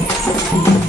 Música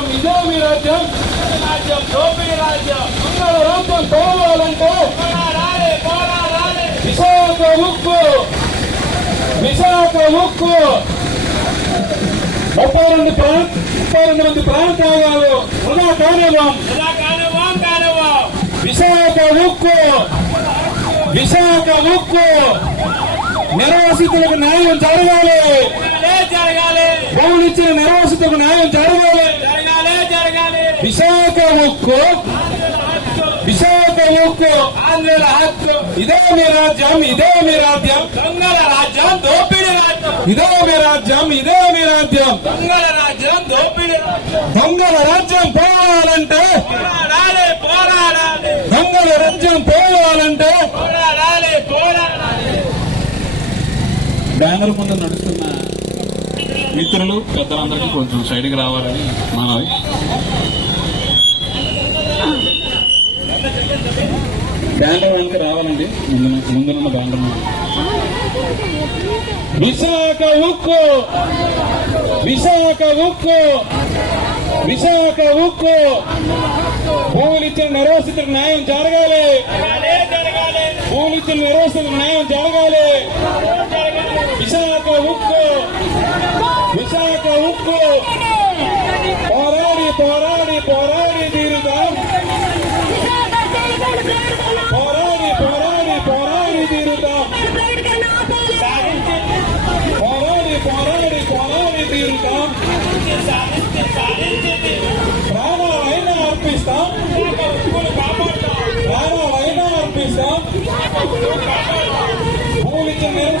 మంగళ రాజ్యం. పోవాలంటే విశాఖ ఉక్కు. విశాఖ ఉక్కు. ముప్పై రెండు ప్రాణ ముప్పై రెండు మంది ప్రాణ త్యాగాలు వృధా కానివ్వం విశాఖ ఉక్కు. విశాఖ ఉక్కు. నిర్వాసితులకు న్యాయం జరగాలి. భూములు ఇచ్చిన నిర్వాసితులకు న్యాయం జరగాలి. విశాఖ ఉక్కు విశాఖ ఉక్కు ఆంధ్రుల హక్కు ఇదే మీ రాజ్యం ఇదే మీ రాజ్యం. దొంగల రాజ్యం దోపిడీ రాజ్యం. ఇదే మీ రాజ్యం ఇదే మీ రాజ్యం. రాజ్యం దోపిడీ రాజ్యం. దొంగల రాజ్యం పోవాలంటే పోరాడాలి పోరాడాలి. దొంగల రాజ్యం పోవాలంటే పోరాడాలి పోరాడాలి. బ్యానర్ ముందు నడుస్తున్న మిత్రులు పెద్దలందరికీ కొంచెం సైడ్కి రావాలని మనవి. బ్యాండ్ వెనక రావాలండి. ముందు ముందున్న బ్యాండ్ విశాఖ ఉక్కు! విశాఖ ఉక్కు! విశాఖ ఉక్కు! భూములు ఇచ్చిన నిర్వాసితులకు న్యాయం జరగాలి. భూములు ఇచ్చిన నిర్వాసితులకు న్యాయం జరగాలి. విశాఖ ఉక్కు! విశాఖ ఉక్కు! తీరుతాం ప్రాణాలైనా అర్పిస్తాం ప్రాణాలైనా అర్పిస్తాం భూమికి నిరసిత